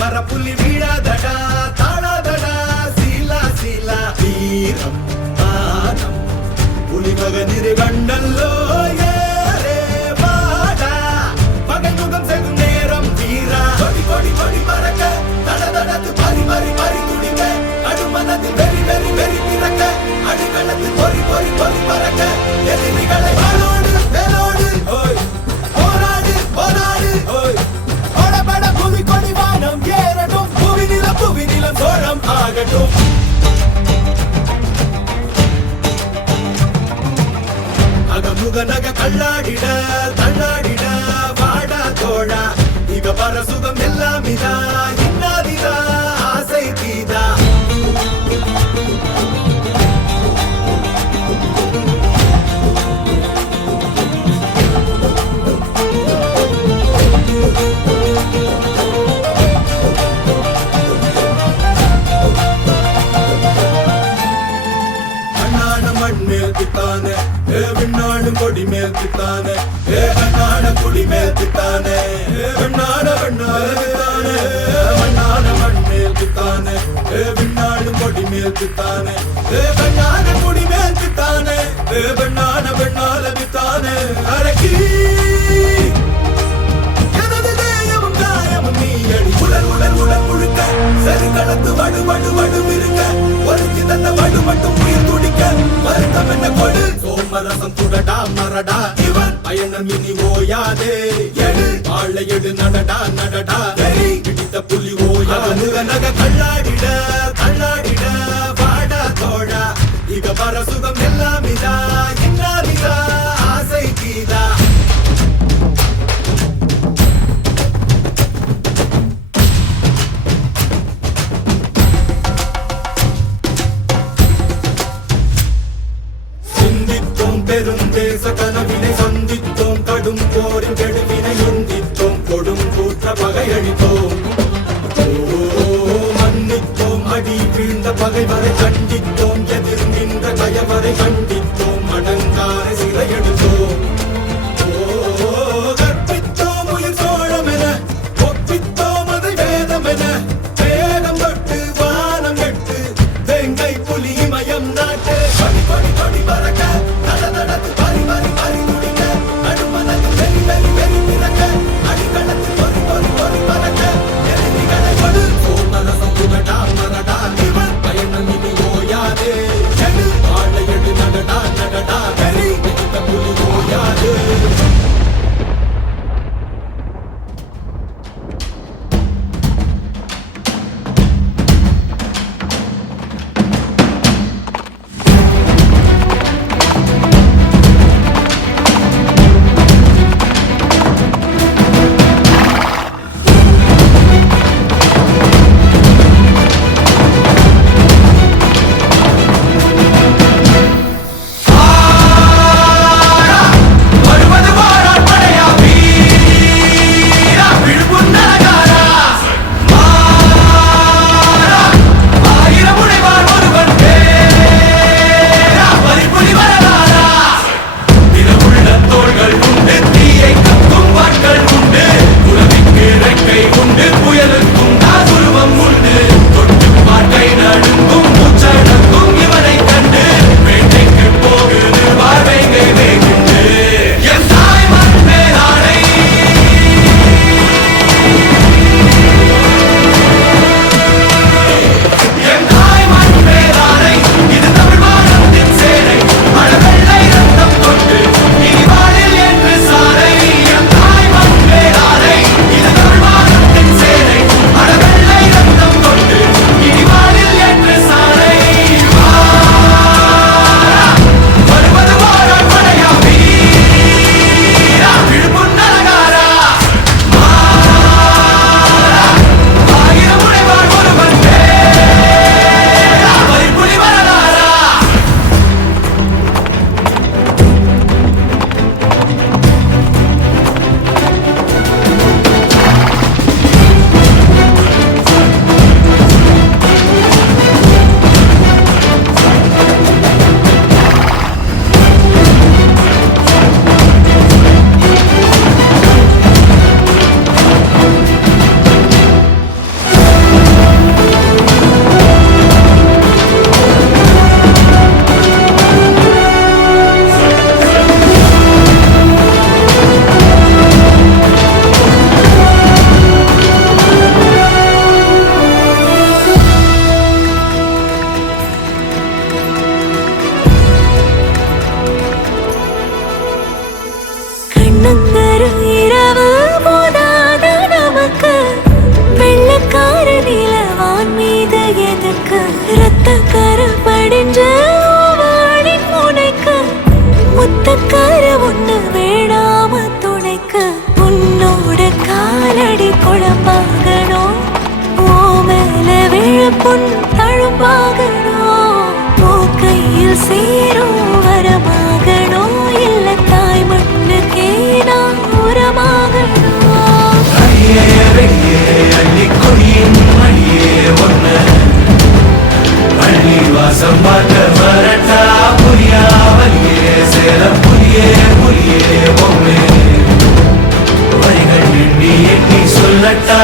மரப்புள்ளி வீழாதடா தாழாதடா சீலா சீலா வீரம் மானம் புலிமகனிரு கண்டல்லோ ஏரே வாடா பகை முகம் செகும் நேரம் வீரா கொடி கொடி கொடி பறக்க தட தடத்து பறி பறி பறி துடிக்க அடுமனது வெறி வெறி வெறி பிறக்க அடிகளத்து பொறி பொறி பொறி பறக்க எதிரிகளை வாளோடு வேலோடு ஓய் போராடு போராடு ஓய் படபட புவி கொடி வானம் ஏறட்டும் புவி நிலம் சோழம் ஆகட்டும் அகமுக நக கல்லாடிட தள்ளாடிட வாடா தோழா இக பர சுகம் எல்லாம் இதா இன்னாதிதா ஆசை தீதா மண்மேல் தித்தானே விண்ணாடு கொடி மேல் தித்தானே கண்ணாட குடி மேல் தித்தானே வெண்ணாட வெண்ணாட தித்தானே மண்ணாட மண்மேல் தித்தானே விண்ணாடு கொடி மேல் தித்தானே கண்ணாட குடி மேல் தித்தானே வெண்ணாட வெண்ணாட தித்தானே அரக்கி எனது தேயமும் காயமும் நீ அடி உடல் உடல் உடல் முழுக்க சரி கடத்து வடு வடு வடு இருக்க ஒருத்தி தந்த வடு மட்டும் உயிர் துடிக்க வருத்தம் என்ன கொடு சோமரசம் துடடா மரடா இவன் பயணம் இனி ஓயாதே எடு வாழை எடு நடடா நடடா வெறி பிடித்த புலி ஓயா முக நக கல்லாடிட கல்லாடிட வாடா தோழா இக பர சுகம் எல்லாம் இதா இன்னாதிதா ஆசை கீதா பெருந்தேச கனவினை சந்தித்தோம் கடும் போரின் கெடுவினை எந்தித்தோம் கொடும் கூற்ற பகையழித்தோம் மன்னித்தோம் அடி வீழ்ந்த பகைவரை கண்டித்தோம் எதிர் நின்ற கயவரை கண்டித்தோம் அடங்காரை சிறையெடுத்தோம் கற்பித்தோம் உயிர் சோழம் என ஒப்பித்தோம் அதை வேதம் என வேதம் தொட்டு வானம் எட்டு வெங்கை புலி மயம் நாட்டு கொடி கொடி கொடி பறக்க நடத்து பறி பறி பறி துடிக்க அடுமனது வெறி வெறி வெறி பிறக்க அடிகளத்து பொறி பொறி பொறி பறக்க எதிரிகளை கொடு சோமரசம் துடடா மரடா இவன் பயணம் இனி ஓய சேரும் வரமாகணும் இல்ல தாய் மண்ணுக்கே நான் உரமாகணும். அடியே வெடியே அள்ளி கொடியின் மணியே ஒன்று அள்ளி வாசம் பார்க்க வரட்டா புரியா வலியே சேர புலியே புலியே பொம்மே வரிகள் எண்ணி எண்ணி சொல்லட்டா